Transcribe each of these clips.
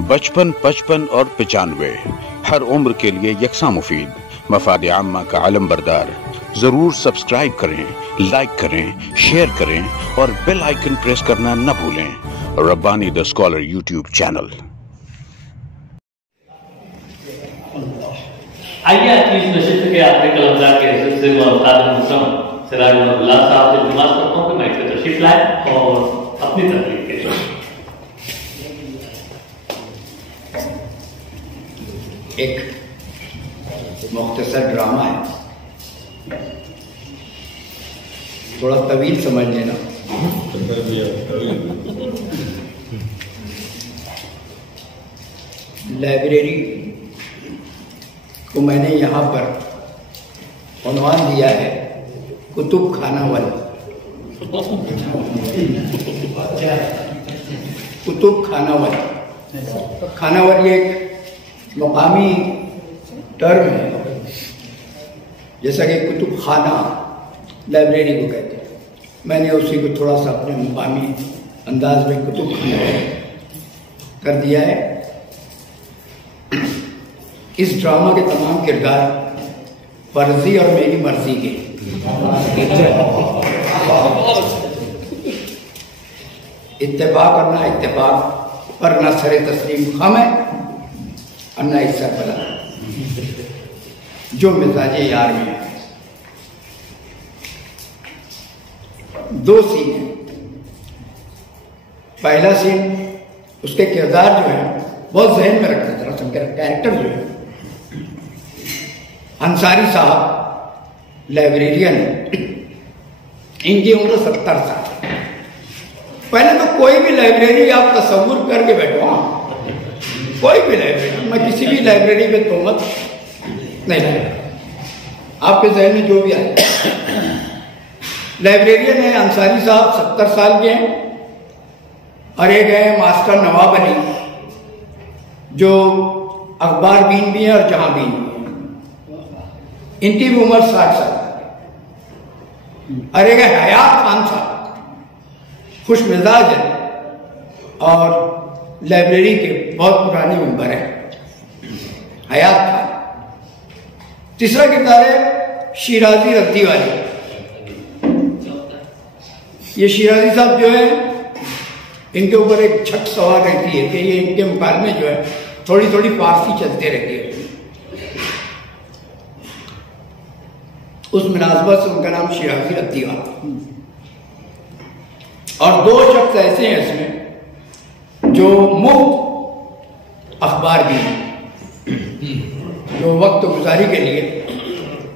बचपन, 55 और 95 हर उम्र के लिए यकसा मुफीद। मफाद आम्मा का आलम बरदार। जरूर सब्सक्राइब करें, लाइक करें, शेयर करें और बेल आइकन प्रेस करना न भूलें। Rabbani the scholar YouTube channel. आइए आज की इस नशिस्त के आखिरी कलमदार के हिस्से से सिराज साहब से दिमाग करता हूँ कि मैं इससे तशरीफ लाए और अपनी तकलीफ पेश करें। एक मुख्तसर ड्रामा है, थोड़ा तवील समझ लेना। लाइब्रेरी को मैंने यहाँ पर उन्वान दिया है कुतुब खानावल। कुतुब खानावल, खानावल ये एक मकामी टर्म है, जैसा कि कुतुब खाना लाइब्रेरी को कहते हैं। मैंने उसी को थोड़ा सा अपने मकामी अंदाज में कुतुब खाना कर दिया है। इस ड्रामा के तमाम किरदार फर्जी और मेरी मर्जी के। इत्तेफाक और ना इत्तेफाक पर न सरे तस्लीम हम है और न इस बला जो मिजाज यार में है। दो सीन है। पहला सीन उसके किरदार जो है बहुत जहन में रखना जरा सुनकर। कैरेक्टर जो है अंसारी साहब लाइब्रेरियन, इनकी उम्र 70 साल। पहले तो कोई भी लाइब्रेरी आप तस्वुर करके बैठो, कोई भी लाइब्रेरी, मैं किसी भी लाइब्रेरी में तोहमत नहीं लगा, आपके जहन में जो भी आए। लाइब्रेरियन है अंसारी साहब, 70 साल के हैं। और एक है मास्टर नवाब अली, जो अखबार बीन भी है और जहां बीन भी है। इनकी भी उम्र 60 साल। और एक है हयात खान साहब, खुश मिजाज है और लाइब्रेरी के बहुत पुराने मेंबर हैं, हयात खान। तीसरा किरदार है शिराजी रद्दी वाली। ये शिराजी साहब जो है, इनके ऊपर एक झक सवार रहती है कि ये इनके मुकाबले में जो है थोड़ी थोड़ी फारसी चलते रहती है। उस मुनासबत से उनका नाम शिराजी रद्दी वाला। और दो शख्स ऐसे हैं इसमें जो मुफ्त अखबार भी हैं, जो वक्त गुजारी के लिए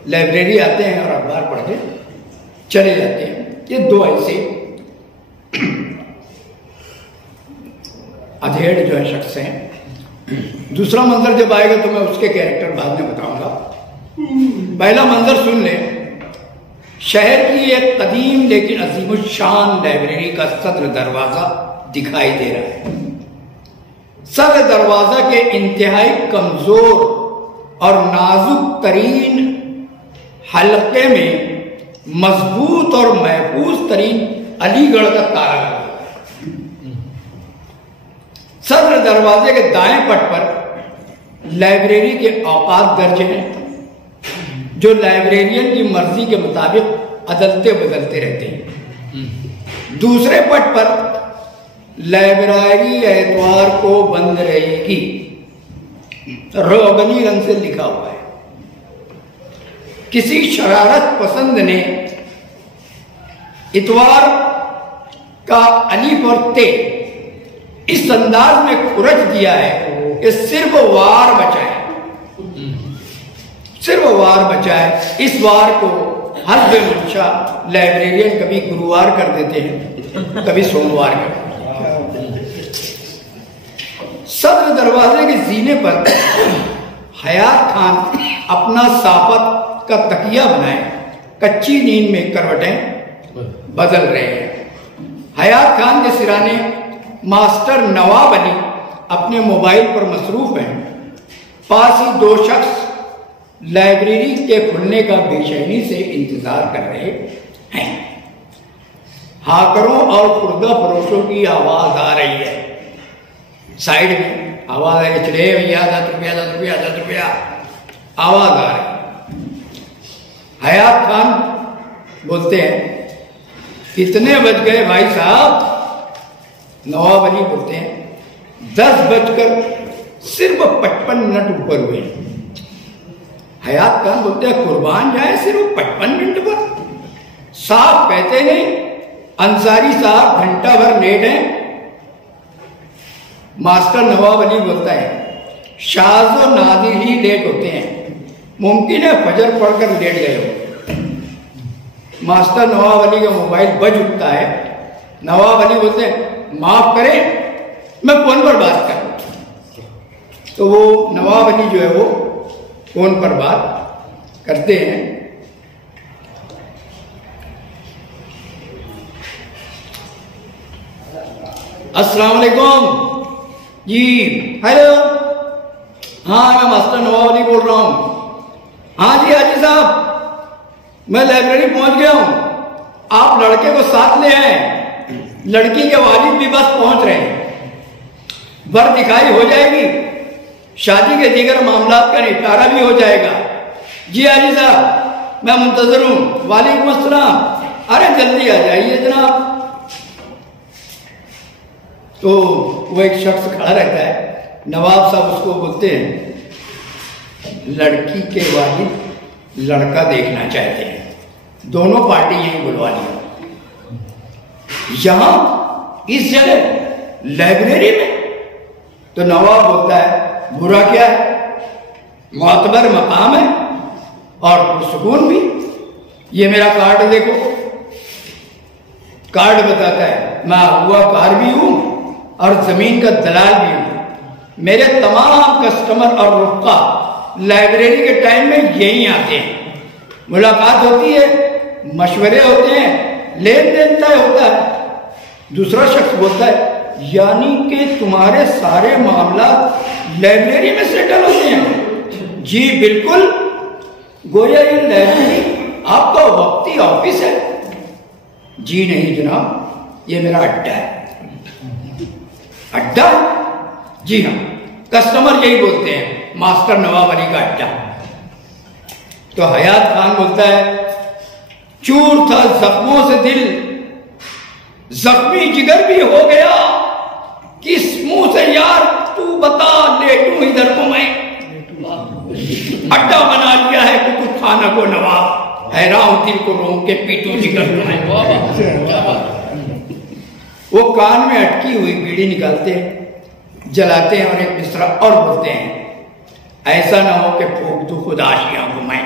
लाइब्रेरी आते हैं और अखबार पढ़ के चले जाते हैं। ये दो ऐसे अधेड़ जो है शख्स हैं। दूसरा मंजर जब आएगा तो मैं उसके कैरेक्टर बाद में बताऊंगा। पहला मंजर सुन ले। शहर की एक कदीम लेकिन अजीमुशान लाइब्रेरी का सदर दरवाजा दिखाई दे रहा है। सदर दरवाजा के इंतहाई कमजोर और नाजुक तरीन हल्के में मजबूत और महफूज तरीन अलीगढ़ का ताला लगा। सदर दरवाजे के दाएं पट पर लाइब्रेरी के औकात दर्ज हैं, जो लाइब्रेरियन की मर्जी के मुताबिक अदलते बदलते रहते हैं। दूसरे पट पर लाइब्रेरी एतवार को बंद रहेगी, रोगनी रंग से लिखा हुआ है। किसी शरारत पसंद ने इतवार का अलीफ और ते इस अंदाज में खुरच दिया है कि सिर्फ वार बचाए, सिर्फ वार बचाए। इस वार को हर बेमुंशा लाइब्रेरियन कभी गुरुवार कर देते हैं, कभी सोमवार कर देते हैं। सदर दरवाजे के जीने पर हयात खान अपना साफत का तकिया बनाए कच्ची नींद में करवटें बदल रहे हैं। हयात खान के सिराने मास्टर नवाब अली अपने मोबाइल पर मसरूफ हैं। पास ही दो शख्स लाइब्रेरी के खुलने का बेचैनी से इंतजार कर रहे हैं। हाकरों और खुर्दा फरोशों की आवाज आ रही है। साइड में आवाज आई, चले भैया 10 रुपया 10 रुपया 10 रुपया, आवाज आ रही। हयात खान बोलते हैं कितने बज गए भाई साहब? नवाब अली बोलते हैं 10 सिर्फ 55 ऊपर हुए। हयात खान बोलते हैं कुर्बान जाए सिर्फ 55 मिनट पर? साहब कहते नहीं, अंसारी साहब घंटा भर लेट हैं। मास्टर नवाब अली बोलता है शाज और नादिर ही लेट होते हैं, मुमकिन है फजर पढ़कर लेट गए हो। मास्टर नवाब अली का मोबाइल बज उठता है। नवाब अली बोलते हैं माफ करें मैं फोन पर बात करूं। तो वो नवाब अली जो है वो फोन पर बात करते हैं। अस्सलाम वालेकुम जी। हेलो, हाँ मैं मास्टर नवाब अली बोल रहा हूँ। हाँ जी हाजी साहब, मैं लाइब्रेरी पहुंच गया हूँ। आप लड़के को साथ ले आए, लड़की के वालिद भी बस पहुंच रहे हैं। वर दिखाई हो जाएगी, शादी के दीगर मामलात का निपटारा भी हो जाएगा। जी हाजी साहब मैं मुंतजर हूँ। वालेकुम अस्सलाम। अरे जल्दी आ जाइए जनाब। तो वो एक शख्स खड़ा रहता है, नवाब साहब उसको बोलते हैं लड़की के वालिद लड़का देखना चाहते हैं, दोनों पार्टी यही बुलवा ली। यहां इस जगह लाइब्रेरी में? तो नवाब बोलता है बुरा क्या है, मोतबर मकाम है और पुरसुकून भी। ये मेरा कार्ड देखो। कार्ड बताता है मैं हुआ कार भी हूं और जमीन का दलाल भी हूं। मेरे तमाम कस्टमर और रुक्का लाइब्रेरी के टाइम में यहीं आते हैं। मुलाकात होती है, मशवरे होते हैं, लेन देन तय होता है। दूसरा शख्स बोलता है यानी कि तुम्हारे सारे मामला लाइब्रेरी में सेटल होते हैं? जी बिल्कुल, गोया ये लाइब्रेरी आपका वक्ती ऑफिस है। जी नहीं जनाब, ये मेरा अड्डा है। अड्डा? जी हाँ, कस्टमर यही बोलते हैं, मास्टर नवाब अली का अड्डा। तो हयात खान बोलता है चूर था जख्मों से दिल, जख्मी जिगर भी हो गया, किस मुंह से यार तू बता लेटूं इधर को मैं? अड्डा बना लिया है कुतुब खाना को नवाब, हैरान दिल को रोक के पीटू जिगर को मैं। वो कान में अटकी हुई बीड़ी निकालते हैं, जलाते हैं और एक दूसरा और बोलते हैं ऐसा ना हो कि फूक तू खुद आशियां घुमाए।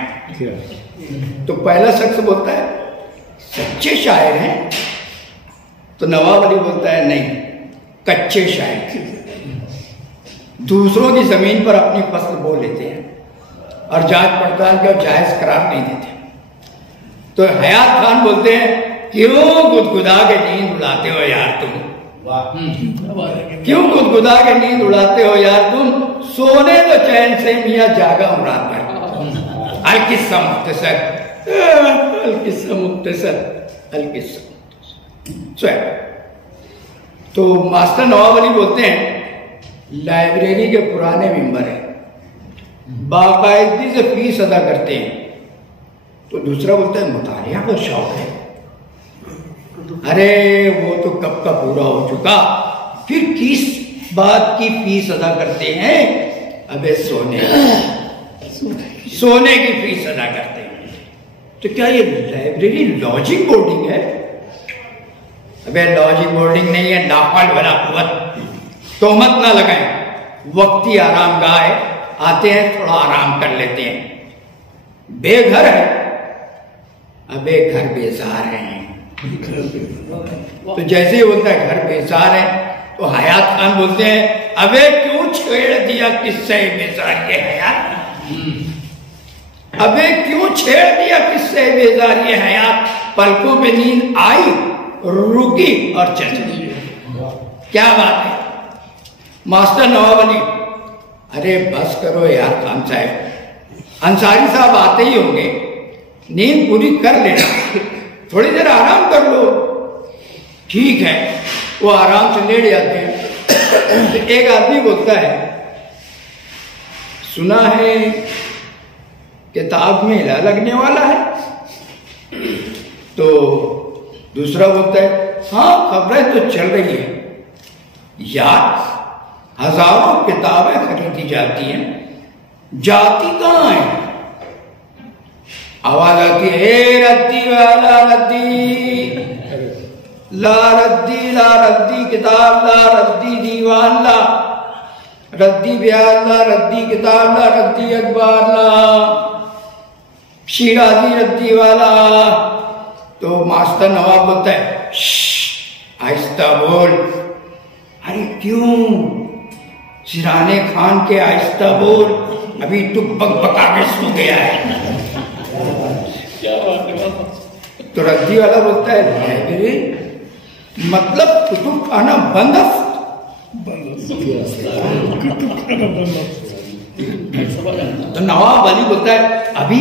तो पहला शख्स बोलता है सच्चे शायर हैं? तो नवाब अली बोलता है नहीं, कच्चे शायर। दूसरों की जमीन पर अपनी फसल बो लेते हैं और जांच पड़ताल का जायज करार नहीं देते। तो हयात खान बोलते हैं क्यों गुदगुदा के नींद उड़ाते हो यार तुम? क्यों गुदगुदा के नींद उड़ाते हो यार तुम? सोने तो चैन से मियां जागा उड़ाता है। अलकिस्सा मुख्तसर, अलकिस्सा मुख्तसर, अलकिस्सा मुख्तसर। तो मास्टर नवाब अली बोलते हैं लाइब्रेरी के पुराने मेंबर हैं, बाकायदगी से फीस अदा करते हैं। तो दूसरा बोलता है मुतालिया का शौक है। अरे वो तो कब का पूरा हो चुका, फिर किस बात की फीस अदा करते हैं? अबे सोने की फीस अदा करते हैं। तो क्या ये लाइब्रेरी लॉजिंग बोर्डिंग है? अबे लॉजिंग बोर्डिंग नहीं है, नाफल भला कुवत। तोहमत ना लगाएं, वक्ती आराम गाह है, आते हैं थोड़ा आराम कर लेते हैं। बेघर है, अबे घर बेजार हैं। तो जैसे ही बोलता है घर बेजार है, तो हयात खान बोलते हैं अबे क्यों छेड़ दिया किससे बेजार ये हयात? अबे क्यों छेड़ दिया किससे बेजार ये हयात? पलकों पे नींद आई, रुकी और चली गई। क्या बात है मास्टर नवाब अली? अरे बस करो यार खान साहब, अंसारी साहब आते ही होंगे, नींद पूरी कर लेना, थोड़ी देर आराम कर लो। ठीक है, वो आराम से लेट जाते हैं। तो एक आदमी बोलता है, सुना है किताब में हिला लगने वाला है। तो दूसरा बोलता है, हाँ खबरें तो चल रही है यार, हजारों किताबें खरीदी जाती हैं, जाती कहाँ है? आवाज आती है, हे रद्दी वाला रद्दी, ला रद्दी किताब ला, रद्दी दीवान ला, रद्दी बयान ला, रद्दी किताब ला, रद्दी अखबार ला, शिराजी रद्दी वाला। तो मास्टर नवाब बोलता है, आहिस्ता बोल। अरे क्यों? सिराने खान के आहिस्ता बोल, अभी तू बकबका के सो गया है। तो रद्दी वाला बोलता है, मतलब कुतुब खाना बंदोबस्त। तो नवाब अली बोलता है, अभी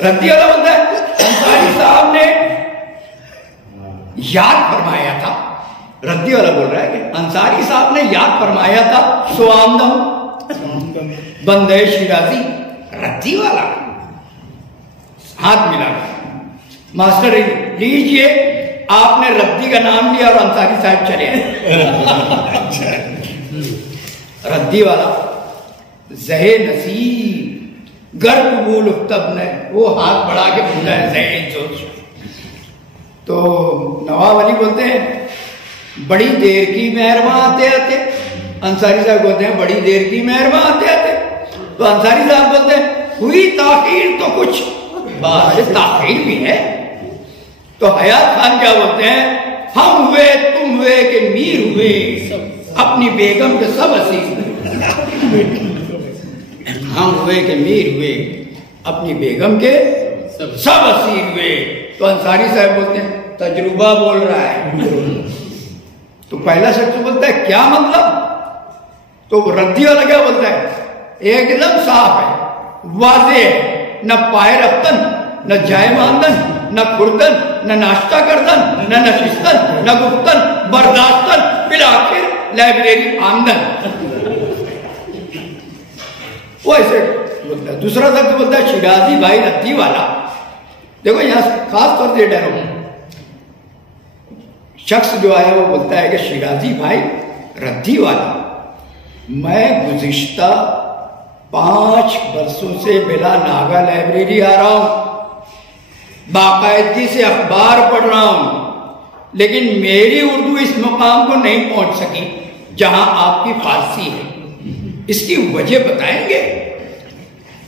रद्दी वाला बोलता है, अंसारी साहब ने याद फरमाया था। रद्दी वाला बोल रहा है कि अंसारी साहब ने याद फरमाया था, सो आमदम बंदे शिराजी। रद्दी वाला हाथ मिला, मास्टर लीजिए, आपने रद्दी का नाम लिया और अंसारी साहब चले आए। रद्दी वाला जहे नसीब गर कबूल तब ने वो हाथ बढ़ा के पूछा है, जहे जोश। तो नवाब अली बोलते हैं, बड़ी देर की मेहरबान आते आते। अंसारी साहब बोलते हैं, बड़ी देर की मेहरबान आते आते। तो अंसारी साहब बोलते हैं, हुई ताखीर तो कुछ बात, ताखीर भी है। तो हयात खान क्या बोलते हैं, हम हुए तुम हुए कि मीर हुए, अपनी बेगम के सब असीज। हम हुए कि मीर हुए, अपनी बेगम के सब असीर हुए। तो अंसारी साहब बोलते हैं, तजुर्बा बोल रहा है। तो पहला शख्स बोलता है, क्या मतलब? तो रद्दी वाला क्या बोलता है, एकदम साफ है, वाज़ेह है, न पाए रफ्तन, न जाए मानदन, न खुर्दन, न नाश्ता करदन, न नशिस्तन, न गुफ्तन, बर्दाश्तन, फिर आखिर लाइब्रेरी आमदन। वो ऐसे बोलता है। दूसरा शब्द बोलता है, शिराजी भाई रद्दी वाला। देखो यहां खास तौर से डरो, शख्स जो आया वो बोलता है कि शिराजी भाई रद्दी वाला, मैं गुज़िश्ता 5 वर्षों से बिला नागा लाइब्रेरी आ रहा हूं, बाकायदगी से अखबार पढ़ रहा हूं, लेकिन मेरी उर्दू इस मुकाम को नहीं पहुंच सकी जहां आपकी फारसी है। इसकी वजह बताएंगे?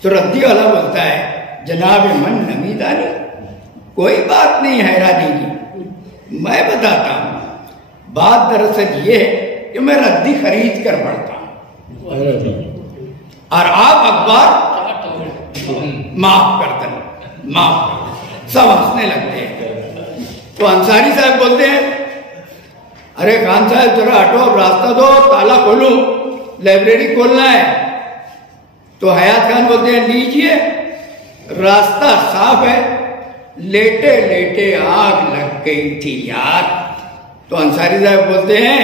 तो रद्दी वाला बोलता है, जनाब मन नमीदानी, कोई बात नहीं हैरानी की, मैं बताता हूं। बात दरअसल ये है कि मैं रद्दी खरीद कर पढ़ता हूं और आप अखबार माफ करते हैं, माफ। सब हंसने लगते हैं। तो अंसारी साहब बोलते हैं, अरे खान साहब जरा हटो, अब रास्ता दो, ताला खोलो, लाइब्रेरी खोलना है। तो हयात खान बोलते हैं, लीजिए, रास्ता साफ है, लेटे लेटे आग लग गई थी यार। तो अंसारी साहब बोलते हैं,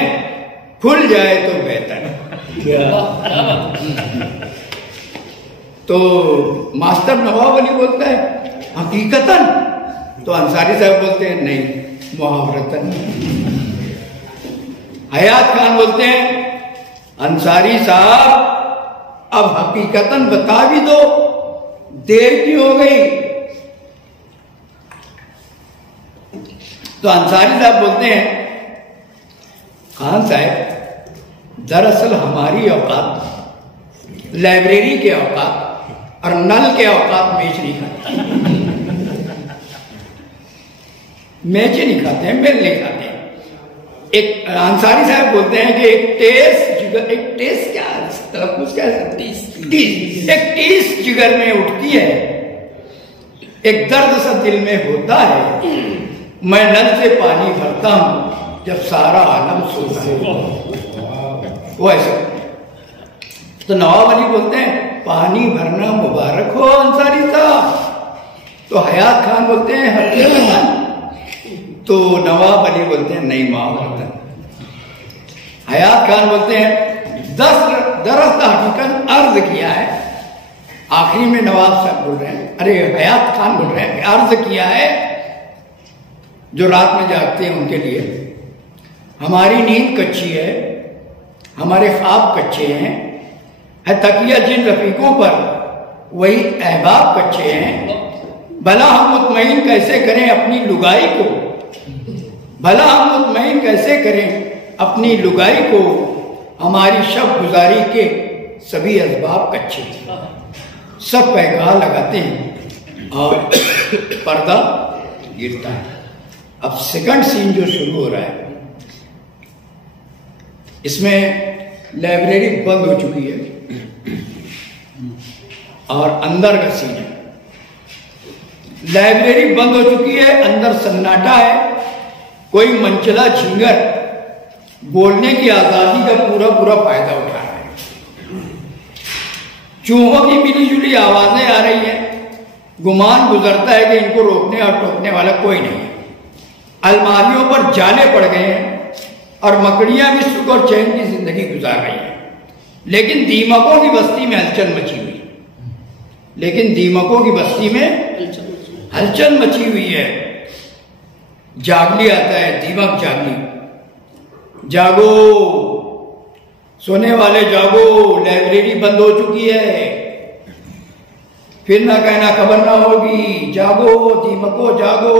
खुल जाए तो बेहतर। तो मास्टर नवाब अली बोलता है, हकीकतन? तो अंसारी साहब बोलते हैं, नहीं, मुहावरतन। हयात खान बोलते हैं, अंसारी साहब अब हकीकतन बता भी दो, देर क्यों हो गई? तो अंसारी साहब बोलते हैं, खान साहब दरअसल हमारी औकात लाइब्रेरी के औकात और नल के औकात मैच नहीं खाते। मैच नहीं खाते हैं, मेल नहीं खाते हैं। एक अंसारी साहब बोलते हैं कि एक टेस्ट क्या एक टीस जिगर में उठती है, एक दर्द सा दिल में होता है, मैं नल से पानी भरता हूं जब सारा आलम सोता है। वो ऐसा। तो नवाब अली बोलते हैं, पानी भरना मुबारक हो अंसारी साहब। तो हयात खान बोलते हैं, हकीकतन तो नवाब अली बोलते हैं नहीं माफ। हयात खान बोलते हैं दरअसल हकीकत अर्ज किया है। आखिरी में नवाब साहब बोल रहे हैं, अरे हयात खान बोल रहे हैं अर्ज किया है जो रात में जागते हैं उनके लिए, हमारी नींद कच्ची है, हमारे ख्वाब कच्चे हैं, है तकिया जिन रफीकों पर वही अहबाब कच्चे हैं। भला हम मुतमईन कैसे करें अपनी लुगाई को, भला हम मुतमईन कैसे करें अपनी लुगाई को, हमारी शब गुजारी के सभी असबाब कच्चे। सब पैगाह लगाते हैं और पर्दा गिरता है। अब सेकंड सीन जो शुरू हो रहा है, इसमें लाइब्रेरी बंद हो चुकी है और अंदर का सीन है। लाइब्रेरी बंद हो चुकी है, अंदर सन्नाटा है, कोई मंचला झिंगर बोलने की आजादी का पूरा पूरा फायदा उठा रहा है। चूहों की मिली जुली आवाजें आ रही हैं, गुमान गुजरता है कि इनको रोकने और टोकने वाला कोई नहीं है। अलमारियों पर जाले पड़ गए हैं और मकड़ियां भी सुख और चैन की जिंदगी गुजार रही हैं। लेकिन दीमकों की बस्ती में हलचल मची हुई, लेकिन दीमकों की बस्ती में हलचल मची हुई है। जागली आता है, दीमक जागली, जागो सोने वाले जागो, लाइब्रेरी बंद हो चुकी है, फिर ना कहना खबर ना होगी, जागो दीमको जागो।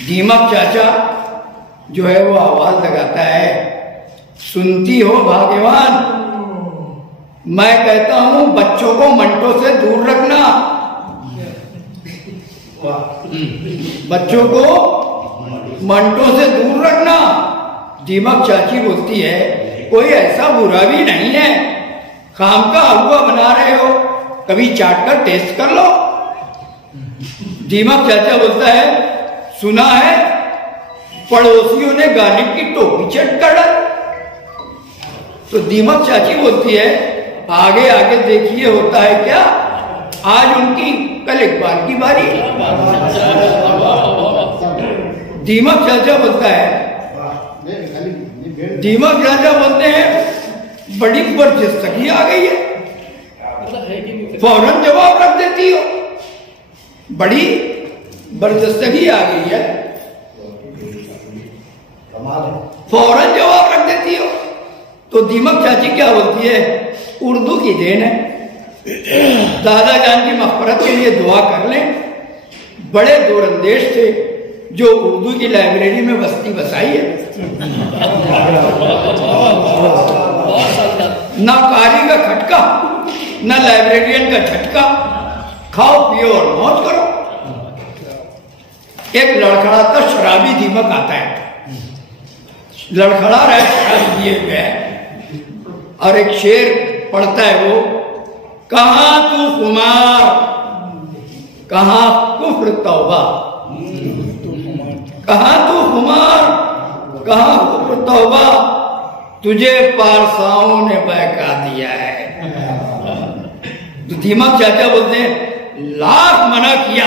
दीमक चाचा जो है वो आवाज लगाता है, सुनती हो भाग्यवान, मैं कहता हूं बच्चों को मंटों से दूर रखना, बच्चों को मंटों से दूर रखना। दीमक चाची बोलती है कोई ऐसा बुरा भी नहीं है, खाम का हलवा बना रहे हो, कभी चाट कर टेस्ट कर लो। दीमक चाचा बोलता है सुना है पड़ोसियों ने गालिब की टोपी चट कर डाली। तो दीमक चाची बोलती है आगे आगे देखिए होता है क्या, आज उनकी कल इकबाल की बारी। दीमक चाचा बोलता है, दीमक चाचा बोलते हैं बड़ी बर्जस्तगी आ गई है, फौरन जवाब रख देती हो, बड़ी बर्जस्तगी आ गई है, फौरन जवाब रख देती हो। तो दीमक चाची क्या बोलती है, उर्दू की देन है, दादा जान की मग़फ़िरत के लिए दुआ कर लें, बड़े दूरंदेश थे जो उर्दू की लाइब्रेरी में बस्ती बसाई है। ना कारी का खटका, ना लाइब्रेरियन का झटका, खाओ पियो और मौज करो। एक लड़खड़ाता शराबी दीमक आता है, लड़खड़ा रहा है शराब दिए हुए, और एक शेर पढ़ता है वो, कहां तू खुमार कहां कुफ्र तौबा, कहां तू खुमार कहां कुफ्र तौबा, तुझे पारसाओं ने बहका दिया है। तो दीमक चाचा बोलते हैं लाख मना किया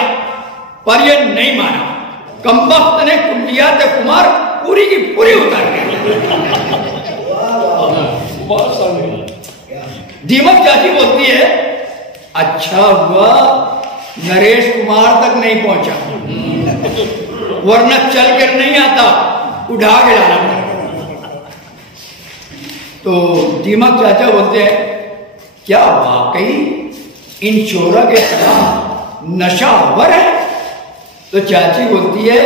पर ये नहीं माना, कमबख्त ने कुल्लियात कुमार पूरी की पूरी उतार दी। दीमक चाची बोलती है अच्छा हुआ नरेश कुमार तक नहीं पहुंचा, वरना चल कर नहीं आता, उठा के लाना पड़ेगा। तो दीमक चाचा बोलते हैं क्या वाकई इन चोरों के खिलाफ नशा अवर है? तो चाची बोलती है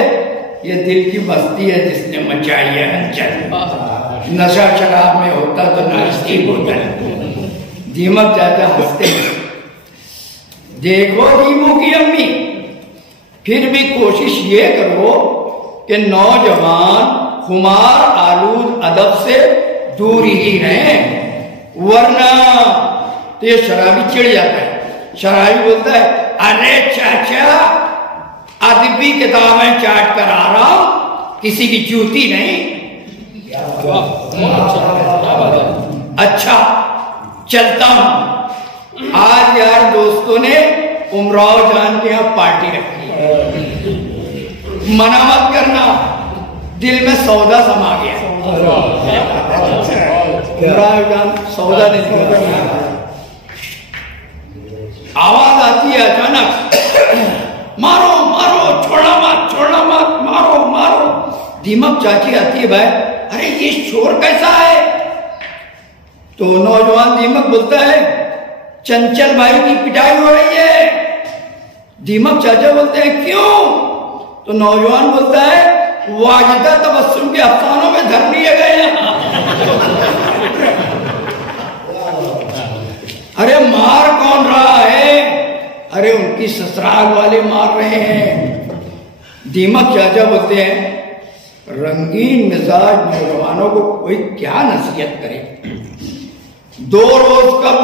ये दिल की मस्ती है जिसने मचाई है हलचल, नशा शराब में होता तो नाश्ती होता है। दीमक चाचा हंसते हैं, देखो दीमू की अम्मी, फिर भी कोशिश ये करो कि नौजवान खुमार आलूद अदब से दूर ही रहें, वरना तो ये शराबी चिढ़ जाता है। शराबी बोलता है अरे चाचा अदबी किताबें चाट कर आ रहा हूं, किसी की जूती नहीं। अच्छा चलता हूं, आज यार दोस्तों ने उमराव जान के यहाँ पार्टी रखी है, मना मत करना, दिल में सौदा समा गया। सौदा नहीं, आवाज आती है अचानक, मारो मारो, छोड़ा मत, मारो मारो। दीमक चाची आती है, भाई अरे ये शोर कैसा है? तो नौजवान दीमक बोलता है, चंचल भाई की पिटाई हो रही है। दीमक चाचा बोलते हैं, क्यों? तो नौजवान बोलता है, वाजिदा तबस्सुम के अफसानों में धर लिए गए हैं। अरे मार कौन रहा है? अरे उनकी ससुराल वाले मार रहे हैं। दीमक चाचा बोलते हैं, रंगीन मिजाज नौजवानों को कोई क्या नसीहत करे। 2 रोज कब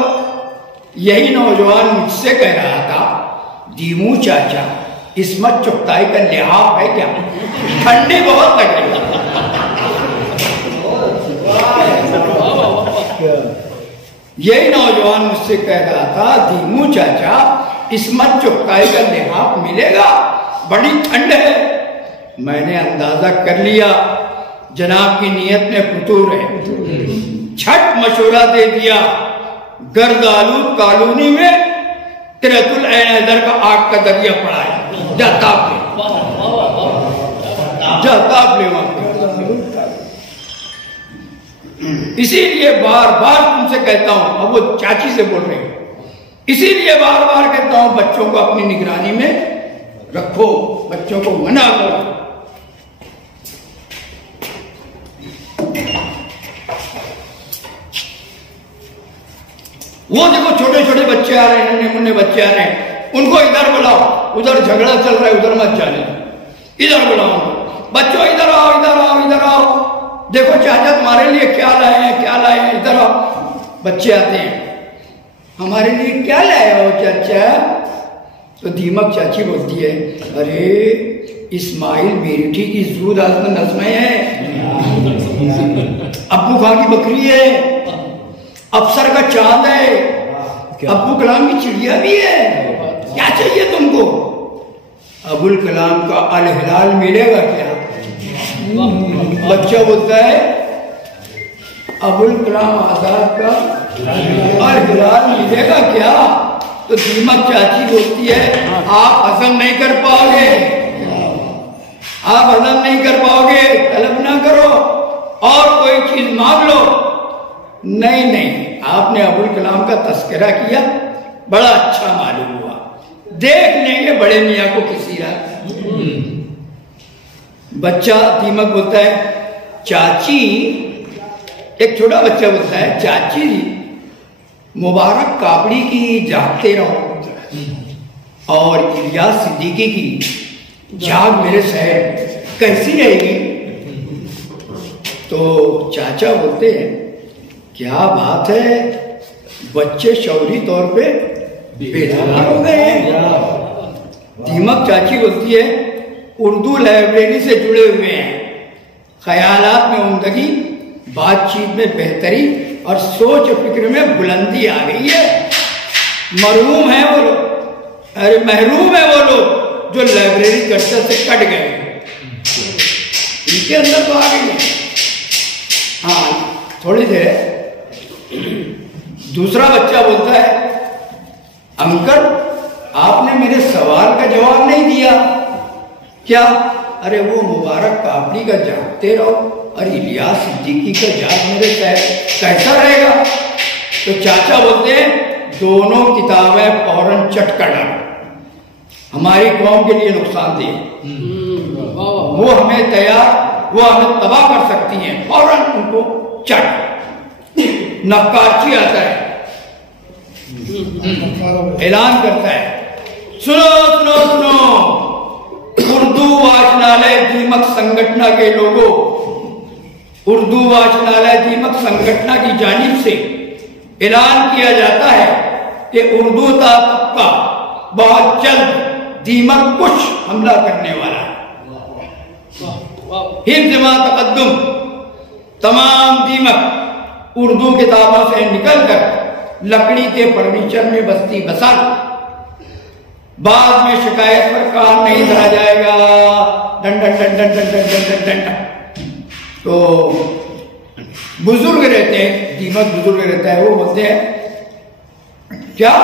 यही नौजवान मुझसे कह रहा था, दीमू चाचा इसमत चुगताई का लिहाज है क्या? ठंडी बहुत लग रही है। यही नौजवान मुझसे कह रहा था, दीमू चाचा इसमत चुगताई का लिहाज मिलेगा, बड़ी ठंड है। मैंने अंदाजा कर लिया जनाब की नीयत में फतूर है। छठ मशवरा दे दिया, गर्द आलूद कॉलोनी में तिरकुल ऐन हैदर का आग का दरिया पड़ा है, जाता ले वहां। इसीलिए बार बार तुमसे कहता हूं, अब वो चाची से बोल रहे हैं, इसीलिए बार बार कहता हूं बच्चों को अपनी निगरानी में रखो, बच्चों को मना करो। वो देखो छोटे छोटे बच्चे आ रहे हैं, नन्हे मुन्ने बच्चे आ रहे हैं, उनको इधर बुलाओ, उधर झगड़ा चल रहा है, उधर मत जाने, इधर बुलाओ। बच्चों इधर आओ, इधर आओ, इधर आओ, देखो चाचा तुम्हारे लिए क्या लाए हैं, क्या लाए हैं, इधर आओ। बच्चे आते हैं, हमारे लिए क्या लाए हो चाचा? तो दीमक चाची बोलती है, अरे इस्माइल बेरठी की जूद आजम नज़्में है, अब्बू खां की बकरी है, अफसर का चांद है, अब्दुल कलाम की चिड़िया भी है, क्या चाहिए तुमको? अबुल कलाम का अल हिलाल मिलेगा क्या? बच्चा बोलता है, अबुल कलाम आजाद का अल हिलाल मिलेगा क्या? तो दीमक चाची बोलती है, आप हजम नहीं कर पाओगे, आप हजम नहीं कर पाओगे, तलब ना करो, और कोई चीज मांग लो। नहीं नहीं, आपने अबुल कलाम का तस्करा किया, बड़ा अच्छा मालूम हुआ, देख लेंगे बड़े मियाँ को किसी रात। बच्चा दीमक बोलता है, चाची, एक छोटा बच्चा बोलता है, चाची मुबारक काबड़ी की जागते रहो और इलियास सिद्दीकी की जाग मेरे शहर कैसी रहेगी? तो चाचा बोलते हैं, क्या बात है, बच्चे शौरी तौर पे बेदार हो गए हैं। दीमक चाची बोलती है, उर्दू लाइब्रेरी से जुड़े हुए हैं, ख्यालात में उम्दगी, बातचीत में बेहतरी और सोच फिक्र में बुलंदी आ गई है। मरहूम है वो लोग, अरे महरूम है वो लोग जो लाइब्रेरी कल्चर से कट गए, इनके अंदर तो आ गई है। हाँ, थोड़ी देर दूसरा बच्चा बोलता है, अंकल आपने मेरे सवाल का जवाब नहीं दिया। क्या? अरे वो मुबारक काबड़ी का जागते रहो और इलियास सिद्दीकी का जाग मेरे शहर कैसा रहेगा? तो चाचा बोलते हैं, दोनों किताबें फौरन चट कर डालो, हमारी कौम के लिए नुकसानदेह, वो हमें हमें तबाह कर सकती हैं, फौरन उनको चट। नक्काची आता है, ऐलान करता है, सुनो सुनो सुनो, उर्दू वाचनालय दीमक संगठन के लोगों, उर्दू वाचनालय दीमक संगठन की जानिब से ऐलान किया जाता है कि उर्दू तबका बहुत जल्द दीमक कुछ हमला करने वाला है। हिफ्ज़-ए तक़द्दुम, तमाम दीमक उर्दू किताबों से निकलकर लकड़ी के फर्नीचर में बस्ती बसा, बाद में शिकायत पर कान नहीं धरा जाएगा। Done done done done done done done done done. तो बुजुर्ग रहते हैं, दीमक बुजुर्ग रहता है, वो बोलते हैं क्या,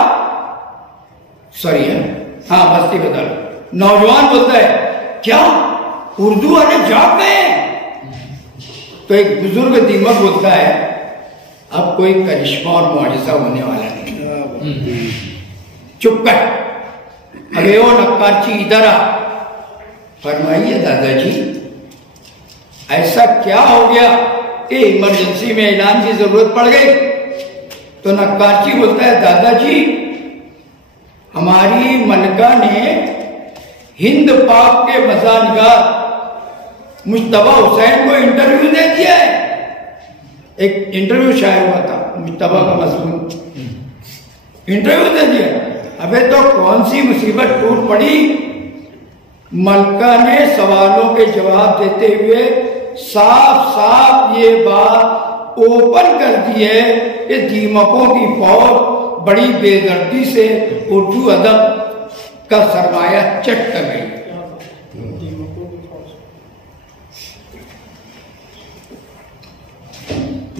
सॉरी है, हाँ मस्ती बता, नौजवान बोलता है क्या उर्दू वाले जाग गए। तो एक बुजुर्ग दीमक बोलता है अब कोई करिश्मा और मुआजिजा होने वाला नहीं, चुप कर, अबे ओ नक्कारची इधर आ। फरमाइए दादाजी ऐसा क्या हो गया कि इमरजेंसी में ऐलान की जरूरत पड़ गई। तो नक्कारची बोलता है दादाजी हमारी मलका ने हिंद पाक के मज़ानिगार मुश्तबा हुसैन को इंटरव्यू दे दिया है। एक इंटरव्यू शायद हुआ था, मुश्तबा का मजमून इंटरव्यू दे दिया। अबे तो कौन सी मुसीबत टूट पड़ी, मलका ने सवालों के जवाब देते हुए साफ साफ ये बात ओपन कर दी है कि दीमकों की फौज बड़ी बेदर्दी से उर्दू अदब का सरमाया चट कर गई।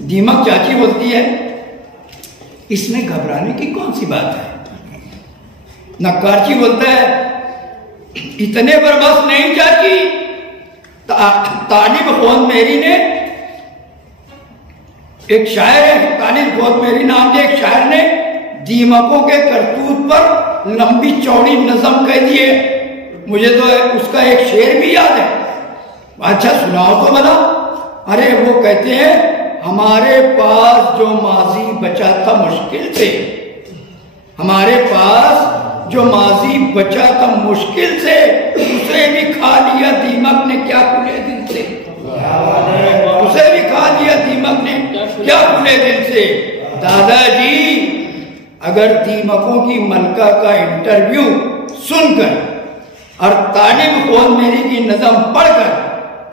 दीमक चाची बोलती है इसमें घबराने की कौन सी बात है। नक्कारची बोलता है इतने पर बस नहीं चाची, तालिब खोन मेरी ने, एक शायर है तालिब खोन मेरी नाम के एक शायर ने दीमकों के करतूत पर लंबी चौड़ी नज़म कह दिए। मुझे तो उसका एक शेर भी याद है। अच्छा सुनाओ तो भला। अरे वो कहते हैं हमारे पास जो माजी बचा था मुश्किल से, हमारे पास जो माजी बचा था मुश्किल से, उसे भी खा लिया दीमक ने क्या खुले दिल से, उसे भी खा लिया दीमक ने क्या खुले दिल से। दादाजी अगर दीमकों की मलका का इंटरव्यू सुनकर और तालिब खोन मेरी की नज़म पढ़कर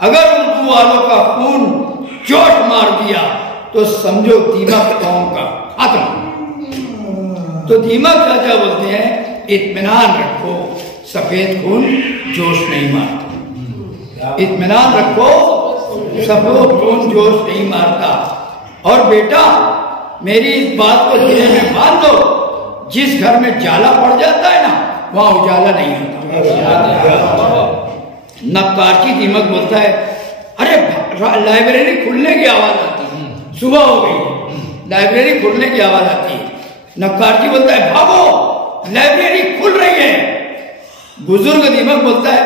अगर उर्दू वालों का खून चोट मार दिया तो समझो दीमक कौम का खत्म। तो दीमक चाचा बोलते हैं इत्मीनान रखो, सफेद खून जोश नहीं मारता, इत्मीनान रखो, सफेद खून जोश नहीं मारता। और बेटा मेरी इस बात को दिल में बांध दो, जिस घर में जाला पड़ जाता है ना वहां उजाला नहीं होता। नक्कारची दीमक बोलता है अरे लाइब्रेरी खुलने की आवाज आती है, सुबह हो गई लाइब्रेरी खुलने की आवाज आती है। नक्कारची बोलता है भागो लाइब्रेरी खुल रही है। बुजुर्ग दीमक बोलता है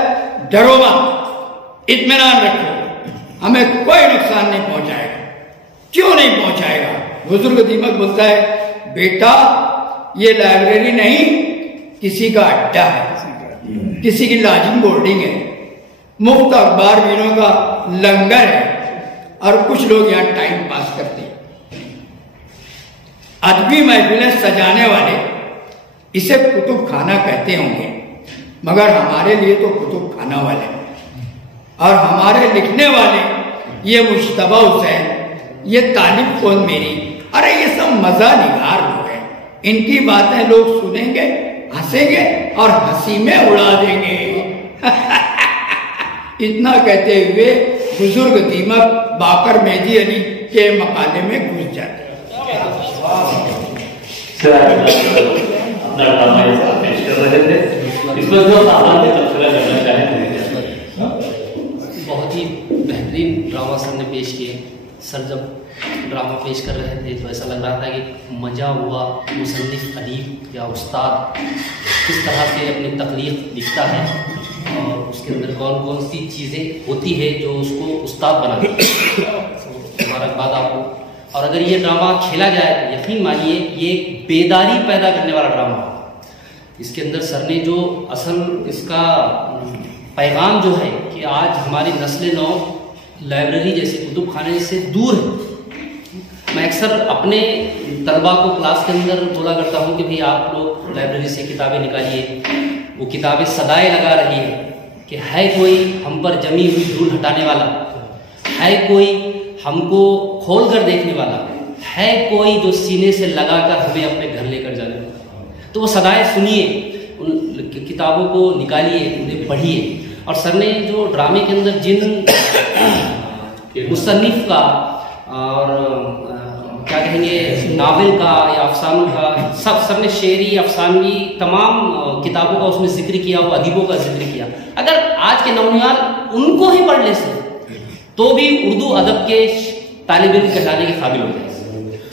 डरो मत, इत्मीनान रखो, हमें कोई नुकसान नहीं पहुंचाएगा। क्यों नहीं पहुंचाएगा? बुजुर्ग दीमक बोलता है बेटा ये लाइब्रेरी नहीं किसी का अड्डा है, किसी की लॉजिंग बोर्डिंग है, मुफ्त अखबार बीनों का लंगर है और कुछ लोग यहाँ टाइम पास करते हैं। अदबी महफिलें सजाने वाले इसे कुतुब खाना कहते होंगे, मगर हमारे लिए तो कुतुब खाना वाले और हमारे लिखने वाले ये मुश्तबा हुसैन, ये तालिब खोन मेरी, अरे ये सब मजा निगार लोग हैं। इनकी बातें लोग सुनेंगे, हंसेंगे और हंसी में उड़ा देंगे। इतना कहते हुए बुजुर्ग दीमक बाकर मेहदी अली के मकाले में घुस जाते। बहुत ही बेहतरीन ड्रामा सर ने पेश किए। सर जब ड्रामा पेश कर रहे थे तो ऐसा लग रहा था कि मजा हुआ। मुसन्निफ अदीब या उस्ताद किस तरह से अपनी तख्लीक लिखता है और उसके अंदर कौन कौन सी चीज़ें होती है जो उसको उस्ताद बनाती है। मुबारकबाद आपको। और अगर ये ड्रामा खेला जाए तो यकीन मानिए ये बेदारी पैदा करने वाला ड्रामा है। इसके अंदर सर ने जो असल इसका पैगाम जो है कि आज हमारी नस्ल नौ लाइब्रेरी जैसे कुतुब खाने से दूर है। मैं अक्सर अपने तलबा को क्लास के अंदर बोला करता हूँ कि भाई आप लोग लाइब्रेरी से किताबें निकालिए। वो किताबें सदाएं लगा रही है कि है कोई हम पर जमी हुई धूल हटाने वाला, है कोई हमको खोल कर देखने वाला, है कोई जो सीने से लगाकर हमें अपने घर लेकर जाने वाला। तो वो सदाएं सुनिए, उन किताबों को निकालिए, उन्हें पढ़िए और सर ने जो ड्रामे के अंदर जिन मुसन्निफ का और क्या कहेंगे नावल का या अफसानों का सब सर ने शेरी अफसानवी तमाम किताबों का उसमें जिक्र किया, वो अदीबों का जिक्र किया। अगर आज के नौजवान उनको ही पढ़ ले सके तो भी उर्दू अदब के तालिब इल्म कहलाने के काबिल हो जाए।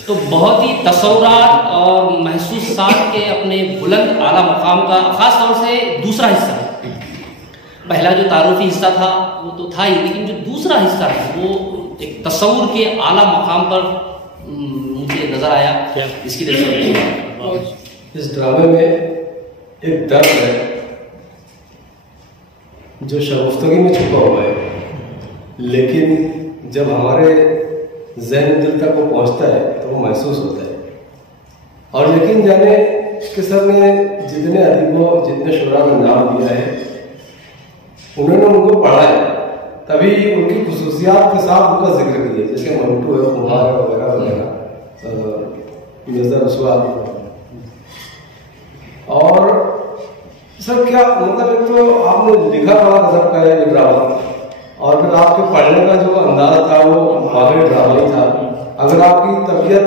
तो बहुत ही तसव्वुरात और महसूसात के अपने बुलंद आला मकाम का ख़ास तौर से दूसरा हिस्सा, पहला जो तारुफी हिस्सा था वो तो था ही, लेकिन जो दूसरा हिस्सा था वो एक तसव्वुर के आला मकाम पर मुझे नजर आया। इसकी वजह इस ड्रामे में एक दर्द है जो शगुफ्तगी में छुपा हुआ है, लेकिन जब हमारे ज़हन दिल तक वो पहुंचता है तो वो महसूस होता है। और यकीन जाने कि सर ने जितने अदीबों जितने शुरा का नाम दिया है उन्होंने उनको पढ़ा है, तभी उनकी खुसूसियात के साथ उनका जिक्र किया, जैसे मंटू है, कुमार है वगैरह वगैरह, मिर्जा रसूल। और सर क्या मतलब, एक तो आपने लिखा बड़ा गजब का है ये ड्रामा, और फिर आपके पढ़ने का जो अंदाज था वो वाकई ड्रामा ही था। अगर आपकी तबीयत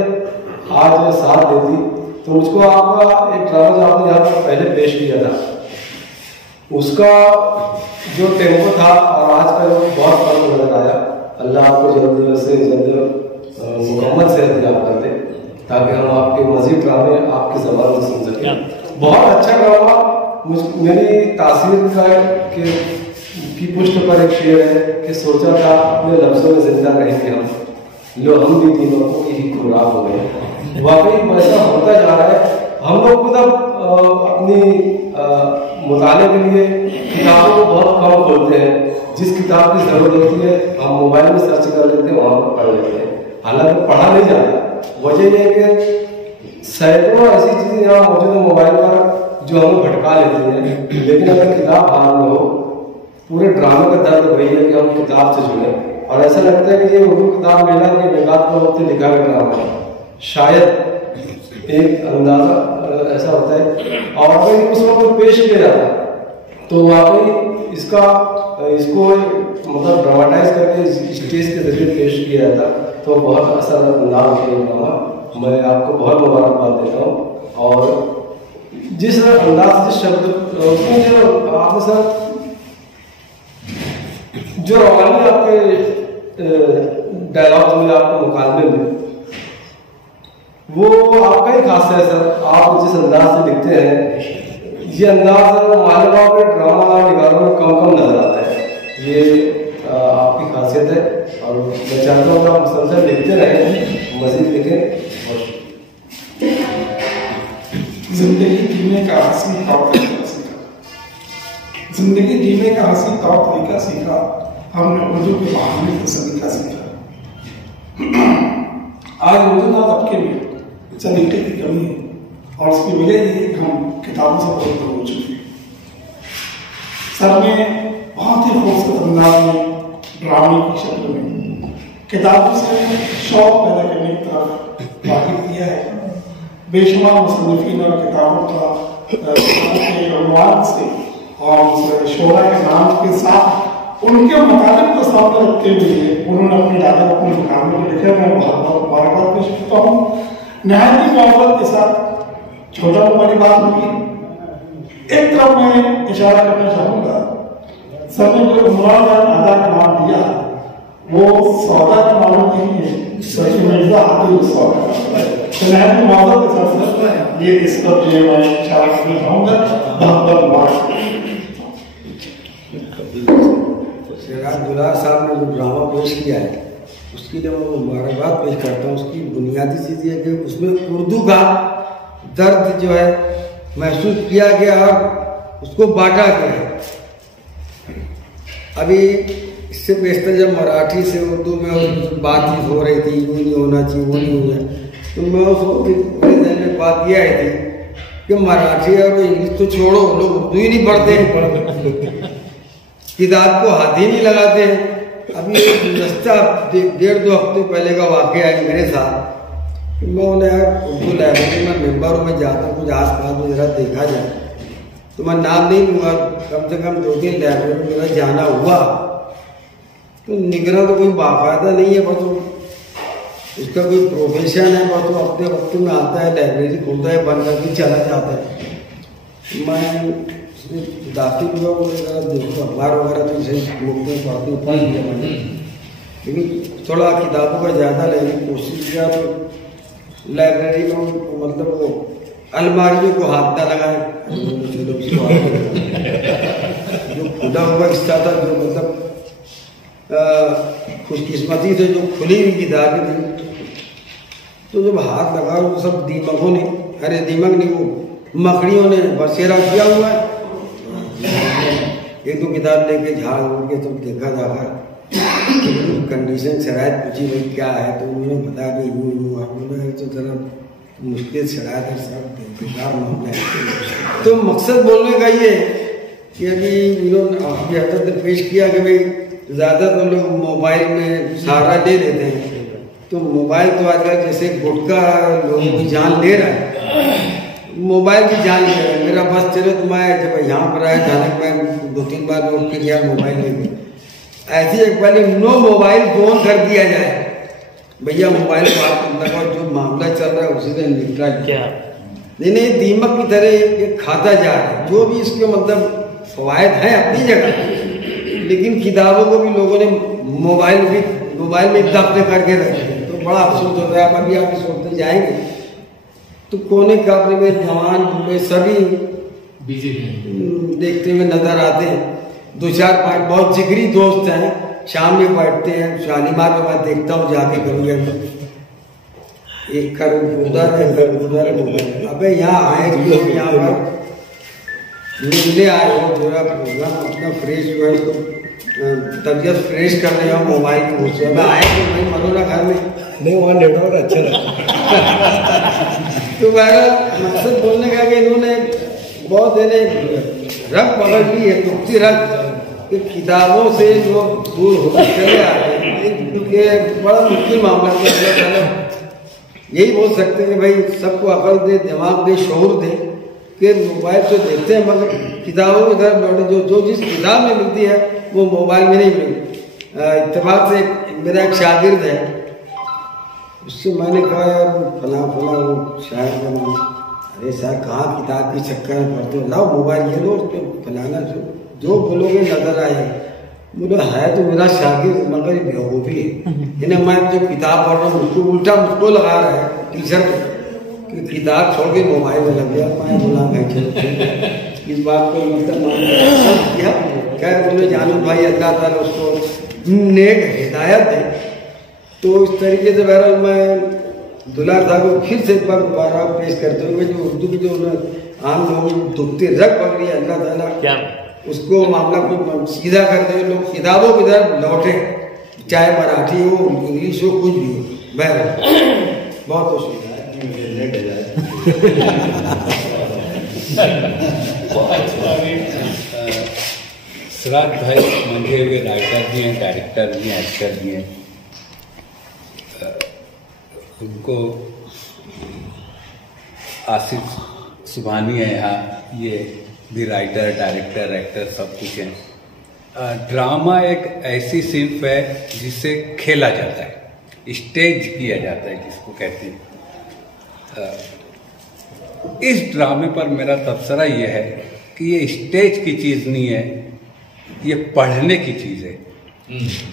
आज साथ देती तो मुझको आपका एक ड्रामा जो आपने यहाँ पर पहले पेश किया था उसका जो टेम्पो था और आज का जो बहुत फर्क नजर आया। अल्लाह आपको जल्द से जल्द मुकम्मल सेहत याद कर दे ताकि हम आपके मजीद ड्रामे आपकी ज़बान में सुन सकें। बहुत अच्छा ड्रामा। मेरी तासीर का की पुष्ट पर एक शेर है कि सोचा था अपने लफ्ज़ों में जिंदा रहेंगे हम, लो हम भी तीनों की ही खुराक हो गए। वाकई वैसा होता जा रहा है। हम लोग खुद अब अपनी मुताले के लिए किताबों को बहुत कम खोलते हैं। जिस किताब की ज़रूरत होती है हम मोबाइल में सर्च कर लेते हैं, वहाँ पर पढ़ लेते हैं, हालांकि पढ़ा नहीं जाता। वजह यह है कि सैकड़ों ऐसी चीज़ें यहाँ मौजूद है मोबाइल पर जो हमें भटका लेती हैं, लेकिन अगर किताब हाथ में हो, पूरे ड्रामे का दर्द वही है कि हम किताब से जुड़े। और ऐसा लगता है कि ये उर्दू किताब मिला कि निकात को वक्त लिखा गया ड्रामा है, शायद एक अंदाजा ऐसा होता है। और अगर उस वक्त पेश किया जाता है तो वाकई इसको मतलब ड्रामाटाइज करके स्टेज के जरिए पेश किया जाता तो बहुत असरअंदाज होगा। मैं आपको बहुत मुबारकबाद देता हूँ। और जिस अंदाज जिस शब्द उसमें जो आपके साथ जो रवानी आपके डायलॉग में आपके मुकाबले में वो आपका ही खास है सर। आप जिस अंदाज से लिखते हैं ये अंदाज मालेगांव के ड्रामा निगारों में कम नजर आता है। ये आपकी खासियत है और मैं चाहता हूँ कि आप मुसलसल लिखते रहें, मजीद लिखें। जिंदगी जीने का हसीन तौर तरीका सीखा, जिंदगी जीने का हसीन तौर तरीका सीखा हमने उर्दू के बहाने के सलीका सीखा। आज उर्दू अदब के लिए सलीके की कमी है और उसकी वजह ये है कि हम किताबों से बहुत दूर हो चुके हैं। सर ने बहुत ही खूबसूरत अंदाज में ड्रामे की शक्ल में किताबों से शौक पैदा करने की तरफ वाकिफ किया है। बेशुमार मुसन्निफीन और किताबों का अनुवाद से और शोरा के नाम के साथ उनके मुताबिक को सामने रखते हुए उन्होंने अपनी डायलॉग अपने मुकाबले में लिखे। मैं बहुत बहुत मुबारकबाद पेश करता हूँ। नहायत मोहब्बत के साथ छोटा बड़ी बात होगी। एक तरफ मैं इशारा करना चाहूंगा, सर ने जो उमरान अदा का नाम दिया वो सौदा का नाम नहीं है, सर मिर्जा आदिल सौदा तो नहायत मोहब्बत के साथ ये इस पर मैं इशारा करना चाहूंगा। बहुत बहुत मुबारक। दुलार साहब ने जो ड्रामा पेश किया है उसके लिए मैं मुबारकबाद पेश करता हूँ। उसकी बुनियादी चीज़ ये कि उसमें उर्दू का दर्द जो है महसूस किया गया और उसको बांटा गया है। अभी इससे बेहतर जब मराठी से उर्दू में बातचीत हो रही थी, वो नहीं होना चाहिए, वो नहीं हुआ, तो मैं उसको मेरे ज़हन में बात ये आई थी कि मराठी और इंग्लिश तो छोड़ो, लोग उर्दू ही नहीं पढ़ते, किताब को हाथ ही नहीं लगाते। अभी गुज़श्ता 1.5-2 हफ्ते पहले का वाक़या है मेरे साथ। मैं उन्हें उर्दू लाइब्रेरी में मेम्बरों में जाता हूँ, कुछ आस पास में ज़रा देखा जाए तो मैं नाम नहीं लूँगा, कम से कम 2-3 लाइब्रेरी में मेरा जाना हुआ। तो निगरान तो कोई बाकायदा नहीं है, बस उसका कोई प्रोफेशन है, बस वो अपने वक्त में आता है, लाइब्रेरी खोलता है, बंद करके चला जाता है। मैं दाखिल हुआ देखो अखबार वगैरह तो इसे लोग पढ़ते पढ़ लिया मैंने, लेकिन थोड़ा किताबों का ज़्यादा लेने की कोशिश किया। तो लाइब्रेरी में मतलब वो अलमारियों को हाथ ना लगाए, जो खुला हुआ हिस्सा था, जो मतलब खुशकिस्मती से जो खुली हुई किताबें थी, तो जब हाथ लगा वो सब दीमकों ने, अरे दीमक नहीं, वो मकड़ियों ने बसेरा किया हुआ है। एक दो किताब लेके झाड़ उड़ के तुम देखा जाकर कंडीशन शरायत पूछी भाई क्या है, तो उन्होंने बताया कि यूँ है, तो जरा मुश्किल शरायत है, सब बेकार मामला है। तो मकसद बोलने का ये कि अभी इन्होंने आपकी हद पेश किया कि भाई ज़्यादातर लोग मोबाइल में सहारा ले लेते हैं। तो मोबाइल तो आजकल जैसे गुटखा लोगों की जान ले रहा है, मोबाइल की जान ले रहा है। मेरा बस चले तो मैं जब यहाँ पर आया अचानक मैं 2-3 बार रोक के गया मोबाइल लेके, ऐसे एक पहले नो मोबाइल फोन कर दिया जाए, भैया मोबाइल बात लगाओ, जो मामला चल रहा है उसी से निपटा क्या नहीं दीमक की तरह ये खाता जा रहा है। जो भी इसके मतलब फवायद हैं अपनी जगह, लेकिन किताबों को भी लोगों ने मोबाइल में दफ्ते करके रखे। तो बड़ा अफसोस होता है। अभी आप सोचते जाएंगे तो कोने कापड़े में जवान बूढ़े सभी देखते हुए नजर आते हैं। 2-4-5 बहुत जिगरी दोस्त हैं, शाम में बैठते हैं शालीमार में, मैं देखता हूँ जाके करूँगा एक उधर है अबे यहाँ आए लोग, यहाँ पर मिलने आए हो, थोड़ा प्रोग्राम अपना फ्रेश हुआ है, तो तबियत फ्रेश कर रहे हो मोबाइल को से आए तो भाई मरो ना घर में, नहीं वहाँ नेटवर्क अच्छा रहता। तो बहरहाल मकसद बोलने का कि इन्होंने बहुत रंग पकड़ ली है, दुखती रंग कि किताबों से लोग दूर होकर चले आ रहे हैं, क्योंकि बड़ा मुश्किल मामला है। यही बोल सकते हैं कि भाई सबको अकल दे, दिमाग दे, शऊर दे कि मोबाइल से देखते हैं मगर किताबों की तरफ लौटे। जो जिस किताब में मिलती है वो मोबाइल में नहीं मिलती। इत्तेफाक से मेरा एक शागिर्द है, उससे मैंने कहा यार फला वो शायद अरे साहब कहाँ किताब के चक्कर में पढ़ते हो, लाओ मोबाइल ये लो, फलाना जो बोलोगे नजर आए। बोला है तो मेरा शागिर्द मगर बेवकूफ़ी है, इन्हें मैं जो किताब पढ़ रहा हूँ उसको उल्टा मुझको लगा रहा है टीचर कि किताब छोड़ के मोबाइल में लग गया। मैं बोला इस बात को मतलब किया। खैर बोले जानू भाई अल्लाह ताला उसको नेक हिदायत है। तो इस तरीके से बहरहाल मैं दुलार साहब को फिर से एक बार दोबारा पेश करते हुए जो उर्दू की जो आम लोगों की दुखती रग पकड़ी है, अल्लाह ताला क्या उसको मामला को सीधा करते हुए लोग किताबों की तरफ लौटे, चाहे मराठी हो इंग्लिश हो कुछ भी हो। बहरहाल बहुत शुक्रिया। सिराज भाई मंझे हुए राइटर भी हैं, डायरेक्टर भी हैं, एक्टर भी हैं। उनको आसिफ सुभानी है यहाँ, ये भी राइटर, डायरेक्टर, एक्टर सब कुछ है। ड्रामा एक ऐसी सिर्फ है जिसे खेला जाता है, स्टेज किया जाता है जिसको कहते हैं। इस ड्रामे पर मेरा तबसरा यह है कि ये स्टेज की चीज़ नहीं है, ये पढ़ने की चीज़ है।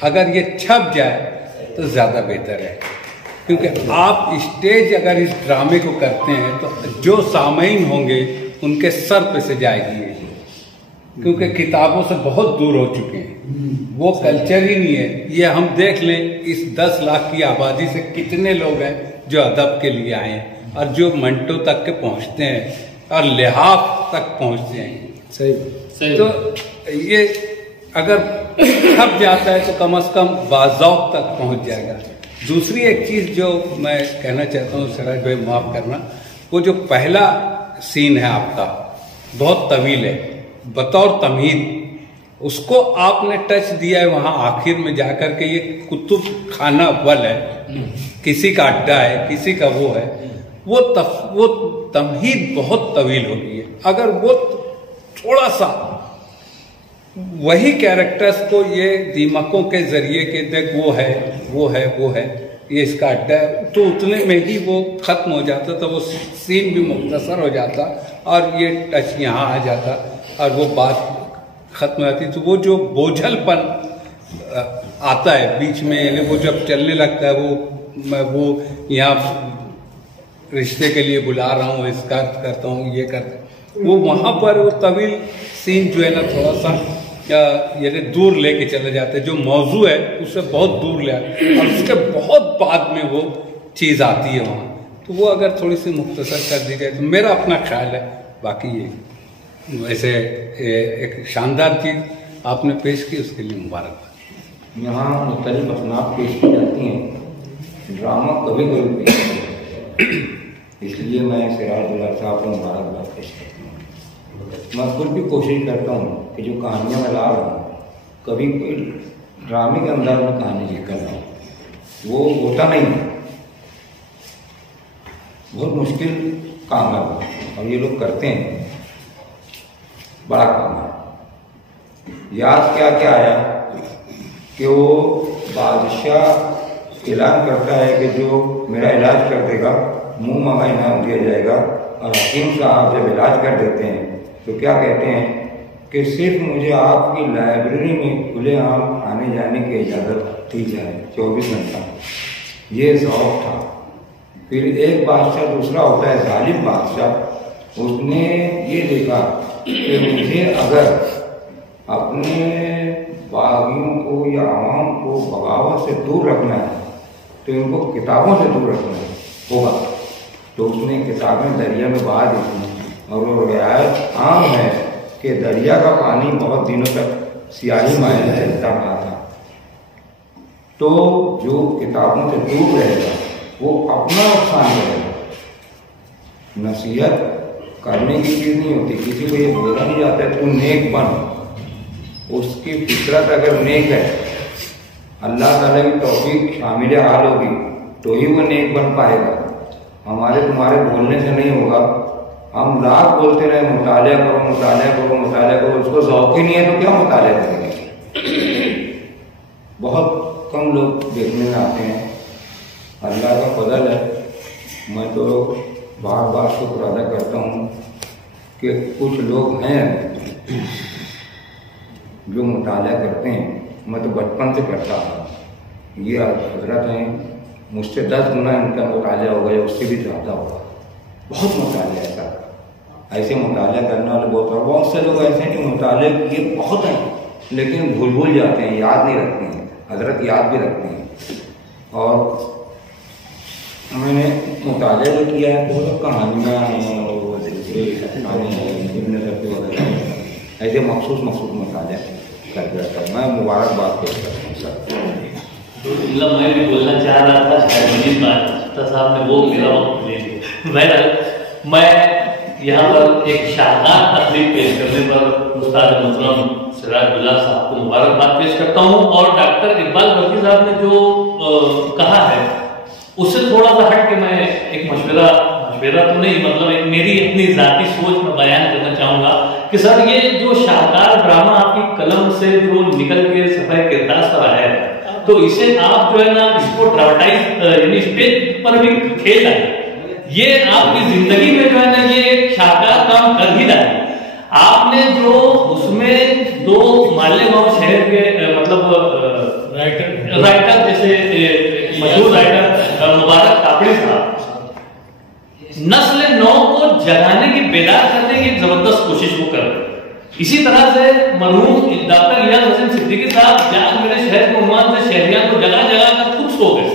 अगर ये छप जाए तो ज़्यादा बेहतर है, क्योंकि आप स्टेज अगर इस ड्रामे को करते हैं तो जो सामईन होंगे उनके सर पे से जाएगी ये, क्योंकि किताबों से बहुत दूर हो चुके हैं, वो कल्चर ही नहीं है। ये हम देख लें इस 10 लाख की आबादी से कितने लोग हैं जो अदब के लिए आए हैं और जो मंटो तक के पहुंचते हैं और लिहाफ तक पहुंचते हैं। सही। तो ये अगर छप जाता है तो कम से कम बाज़ौक़ तक पहुंच जाएगा। दूसरी एक चीज़ जो मैं कहना चाहता हूँ सिराज भाई माफ़ करना, वो जो पहला सीन है आपका बहुत तवील है, बतौर तमहीद उसको आपने टच दिया है वहाँ आखिर में जाकर के। ये कुतुब खाना अव्वल है, किसी का अड्डा है, किसी का वो है, वो तमहीद बहुत तवील हो गई है। अगर वो थोड़ा सा वही कैरेक्टर्स को ये दीमकों के जरिए के देख वो है ये इसका अड्डा है, तो उतने में ही वो खत्म हो जाता, तो वो सीन भी मुख्तसर हो जाता और ये टच यहाँ आ जाता और वो बात खत्म हो जाती। तो वो जो बोझलपन आता है बीच में, यानी वो जब चलने लगता है, वो यहाँ रिश्ते के लिए बुला रहा हूँ, इसका करता हूँ, ये करता हूँ, वो वहाँ पर वो तवील सीन जो है ना थोड़ा सा यानी दूर लेके चले जाते हैं, जो मौजू है उससे बहुत दूर ले आते और उसके बहुत बाद में वो चीज़ आती है वहाँ। तो वो अगर थोड़ी सी मुख्तसर कर दी जाए तो मेरा अपना ख्याल है। बाकी ये वैसे एक शानदार चीज़ आपने पेश की, उसके लिए मुबारकबाद। यहाँ मुख्तलिफ असनाफ पेश की जाती हैं, ड्रामा कभी कभी पेश किया, इसलिए मैं सिराज दुल्ला साहब को मुबारकबाद पेश करता हूँ। मैं खुद भी कोशिश करता हूँ कि जो कहानियाँ मैं ला रहा हूँ कभी कोई ड्रामे के अंदाज में कहानी लिख कर लाऊँ, वो होता नहीं है, बहुत मुश्किल काम है और ये लोग करते हैं, बड़ा काम है। याद क्या क्या आया कि वो बादशाह ऐलान करता है कि जो मेरा इलाज कर देगा मुँह मंगा इनाम दिया जाएगा, और हकीम साहब जब इलाज कर देते हैं तो क्या कहते हैं कि सिर्फ मुझे आपकी लाइब्रेरी में खुलेआम आने जाने की इजाज़त दी जाए 24 घंटा। ये ज़ौक़ था। फिर एक बादशाह दूसरा होता है जालिम बादशाह, उसने ये देखा कि मुझे अगर अपने बागियों को या आवाम को बगावत से दूर रखना है तो इनको किताबों से दूर रखना होगा, तो उसने किताबें दरिया में बहा दी थी। और वो रिवायत आम है कि दरिया का पानी बहुत दिनों तक सियाही मायने चलता रहा था। तो जो किताबों से दूर रहेगा वो अपना नुकसान करेगा। नसीहत करने की चीज़ नहीं होती, किसी को ये बोला नहीं जाता है तू नेक बन, उसकी फितरत अगर नेक है, अल्लाह ताला की तौफीक शामिल हाल होगी तो ही वो नेक बन पाएगा। हमारे तुम्हारे बोलने से नहीं होगा। हम लाख बोलते रहे मुतालिया करो मुतालिया करो मुतालिया करो, उसको ज़ौक़ ही नहीं है तो क्या मुतालिया करेंगे। बहुत कम लोग देखने में आते हैं, अल्लाह का फजल है। मैं तो बार बार शुक्र अदा करता हूँ कि कुछ लोग हैं जो मुतालिया करते हैं। मैं तो बचपन से करता हूँ। ये हजरत हैं, मुझसे 10 गुना इनका मुतालिया होगा या उससे भी ज़्यादा होगा। बहुत मुतालिया ऐसा, ऐसे मुतालिया करने वाले बहुत से लोग ऐसे हैं कि मुतालिया किए बहुत हैं लेकिन भूल जाते हैं, याद नहीं रखते हैं। हजरत याद भी रखते हैं। और मैंने मुतालिया जो किया है तो कहानियाँ हैं और वो दूसरे कहानी हैं, इब्न सफ़ी वगैरह, ऐसे मखसूस मुतालिया करके रखा है। मैं मुबारकबाद पेश करता हूँ सर। तो मतलब मैं भी बोलना चाह रहा था, शायद साहब ने वो मेरा वक्त ले लिया। मैं यहाँ पर एक शानदार तकलीफ पेश करने पर उस्ताद मोहतरम सिराज दुल्ला साहब को मुबारकबाद पेश करता हूँ। और डॉक्टर इकबाल बल्खी साहब ने जो कहा है उससे थोड़ा सा हट के मैं एक मशवरा तो नहीं, मतलब एक मेरी अपनी जाती सोच में बयान करना चाहूंगा कि सर ये जो शानदार ड्रामा आपकी कलम से जो निकल के सफाई किरदार पर आया है, तो इसे आप जो है ना इसको ड्रामेटाइज यानी स्टेज पर भी खेल रहे हैं। ये आपकी जिंदगी में जो है ना ये एक शानदार काम कर ही रहा है। आपने जो उसमें 2 मालेगांव शहर के मतलब राइटर जैसे मशहूर राइटर मुबारक कापड़ी साहब नस्ल 9 को जगाने की, बेदार करने की जबरदस्त कोशिश वो कर रहे हैं। इसी तरह से मरहूम डॉक्टर इलियास हुसैन सिद्दीकी साहब जाग मेरे शहर के उन्वान से शहरियां को जगा कर खुद सो गए।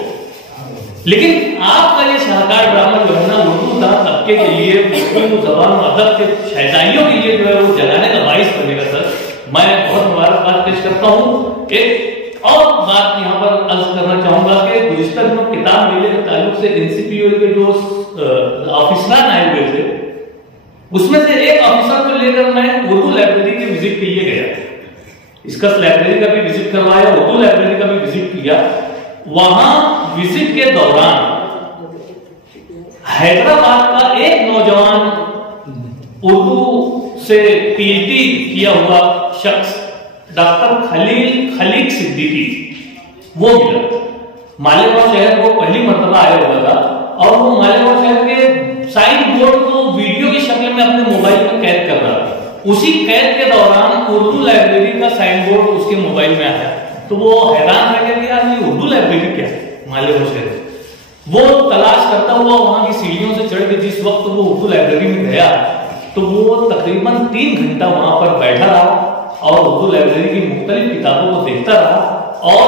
लेकिन आपका ये शानदार ड्रामा जो है ना उर्दू तबके के लिए, उर्दू जबान अदब के शहजाइयों के लिए जो है वो जगाने का बाइस बनेगा। सर मैं बहुत मुबारकबाद पेश करता हूँ। एक और बात यहाँ पर अर्ज करना चाहूंगा कि गुज़िश्ता दिनों किताब मेले के ताल्लुक से एनसीपीओ के जो ऑफिसर आए हुए थे, उसमें से एक ऑफिसर को लेकर मैं उर्दू लाइब्रेरी के विजिट के लिए गया। इसका लाइब्रेरी का भी विजिट करवाया, उर्दू लाइब्रेरी का भी विजिट किया। वहां विजिट के दौरान हैदराबाद का एक नौजवान उर्दू से पीएचडी किया हुआ शख्स डॉक्टर खलीक सिद्दीकी वो मिला। मालेगांव शहर वो पहली मर्तबा आया हुआ था और वो मालेगांव शहर के साइन बोर्ड को वीडियो की शक्ल में अपने मोबाइल में कैद कर रहा था। उसी कैद के दौरान उर्दू लाइब्रेरी का साइन बोर्ड उसके मोबाइल में आया, तो वो हैरान रह गया कि यार ये उर्दू लाइब्रेरी क्या है मालेगांव शहर। वो तलाश करता हुआ वहां की सीढ़ियों से चढ़ के जिस वक्त वो उर्दू लाइब्रेरी में गया तो वो तकरीबन 3 घंटा वहां पर बैठा रहा और उर्दू लाइब्रेरी की मुख्तलिफ किताबों को देखता रहा और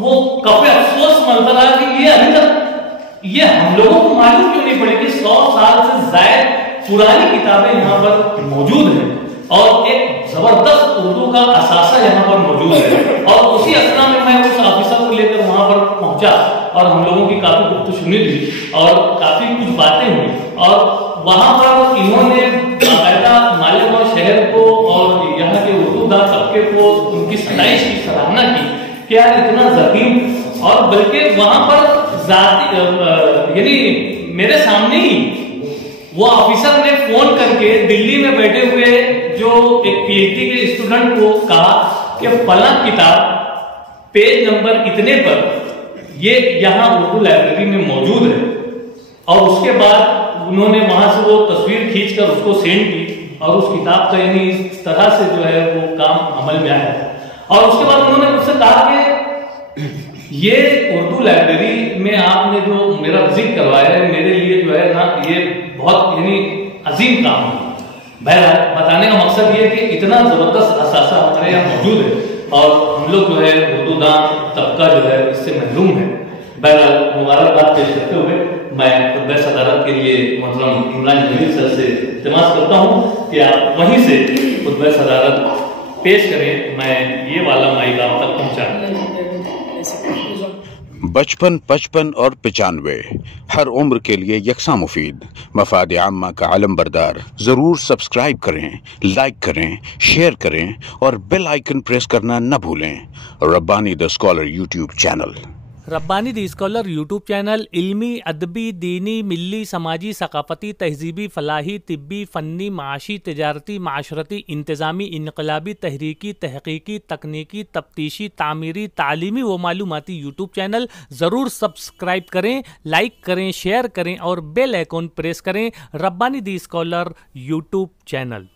वो काफी अफसोस मनता रहा कि ये अभी तक ये हम लोगों को मालूम क्यों नहीं पड़े कि 100 साल से जायद पुरानी किताबें यहाँ पर मौजूद हैं और एक जबरदस्त उर्दू का असासा यहाँ पर मौजूद है। और उसी असना में मैं उस ऑफिसर को लेकर वहां पर पहुंचा और हम लोगों की काफी गुफ्तगू हुई और काफी कुछ बातें हुई और वहां पर इन्होंने बाकायदा मालेगांव शहर को और यहाँ के उर्दूदार तबके को उनकी सताइश की सराहना की कि यार इतना जकीम, और बल्कि वहां पर जाती यानी मेरे सामने ही वो ऑफिसर ने फोन करके दिल्ली में बैठे हुए जो एक पीएचडी के स्टूडेंट को कहा कि फलां किताब पेज नंबर इतने पर ये यहाँ उर्दू लाइब्रेरी में मौजूद है। और उसके बाद उन्होंने वहां से वो तस्वीर खींचकर उसको सेंड की और उस किताब का यानी इस तरह से जो है वो काम अमल में आया। और उसके बाद उन्होंने मुझसे कहा कि ये उर्दू लाइब्रेरी में आपने जो मेरा विजिट करवाया है मेरे लिए जो है ना ये बहुत यानी अजीम काम है। बहरहाल बताने का मकसद ये है कि इतना जबरदस्त असासा हमारे यहाँ मौजूद है और हम लोग जो है उर्दूदान तबका जो है इससे महरूम है। बहरहाल मुबारकबाद पेश करते हुए मैं खुतबे सदारत के लिए मोहतरम इमरान जमील सर से इल्तिमास करता हूँ कि आप वहीं से खुतबे सदारत पेश करें, मैं ये वाला माइक आप तक पहुँचा। बचपन 55 और 95 हर उम्र के लिए यकसा मुफीद मफाद आम्मा का आलम बरदार। जरूर सब्सक्राइब करें, लाइक करें, शेयर करें और बेल आइकन प्रेस करना न भूलें। Rabbani the scholar YouTube channel. Rabbani the scholar YouTube channel इल्मी, अदबी, दीनी, मिली, समाजी, सकाफती, तहजीबी, फलाही, तिब्बी, फ़न्नी, माशी, तिजारती, माशरती, इंतज़ामी, इनकलाबी, तहरीकी, तहकीकी, तकनीकी, तफ्तीशी, तामीरी, तालीमी व मालूमाती यूट्यूब चैनल। ज़रूर सब्सक्राइब करें, लाइक करें, शेयर करें और बेल आइकन प्रेस करें। Rabbani the scholar YouTube channel.